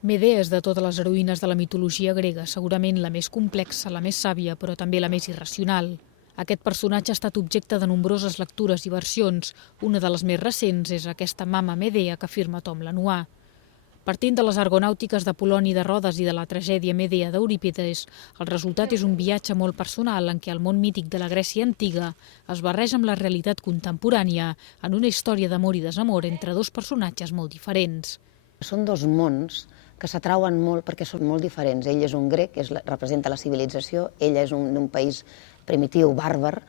Medea és de totes les heroïnes de la mitologia grega, segurament la més complexa, la més sàvia, però també la més irracional. Aquest personatge ha estat objecte de nombroses lectures i versions. Una de les més recents és aquesta Mama Medea que afirma Tom Lanois. Partint de les argonàutiques d'Apol·loni de Rodes i de la tragèdia Medea d'Eurípides, el resultat és un viatge molt personal en què el món mític de la Grècia antiga es barreja amb la realitat contemporània en una història d'amor i desamor entre dos personatges molt diferents. Són dos mons que s'atrauen molt perquè són molt diferents. Ell és un grec, representa la civilització, ella és d'un país primitiu, bàrbar,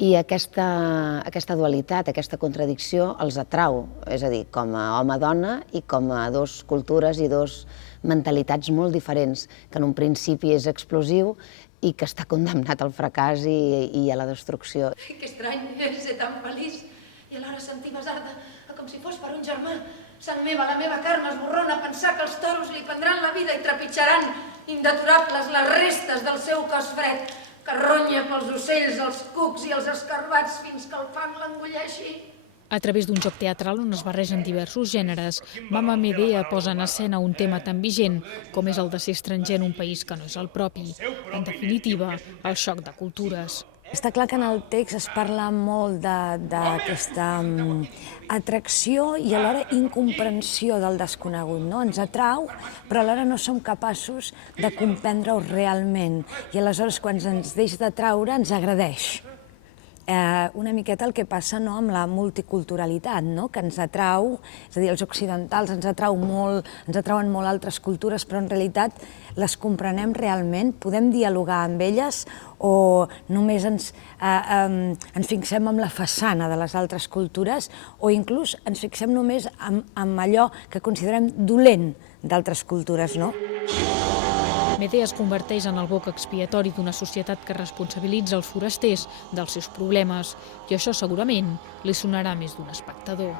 i aquesta dualitat, aquesta contradicció els atrau, és a dir, com a home-dona i com a dos cultures i dos mentalitats molt diferents, que en un principi és explosiu i que està condemnat al fracàs i a la destrucció. Que estrany ser tan feliç i alhora sentir basarda com si fos per un germà. Sant meva, la meva carn esborrona a pensar que els toros li prendran la vida i trepitjaran indeturables les restes del seu cos fred, que ronya pels ocells, els cucs i els escarbats fins que el fang l'engolleixi. A través d'un joc teatral on es barregen diversos gèneres, Mama Medea posa en escena un tema tan vigent com és el de ser estranger en un país que no és el propi. En definitiva, el xoc de cultures. Està clar que en el text es parla molt d'aquesta atracció i alhora incomprensió del desconegut, no? Ens atrau, però alhora no som capaços de comprendre-ho realment. I aleshores, quan ens deixa d'atraure, ens agradeix. Una miqueta el que passa amb la multiculturalitat, que ens atrau, és a dir, els occidentals ens atrauen molt altres cultures, però en realitat les comprenem realment, podem dialogar amb elles o només ens fixem en la façana de les altres cultures o inclús ens fixem només en allò que considerem dolent d'altres cultures, no? Medea es converteix en el boc expiatori d'una societat que responsabilitza els forasters dels seus problemes, i això segurament li sonarà més d'un espectador.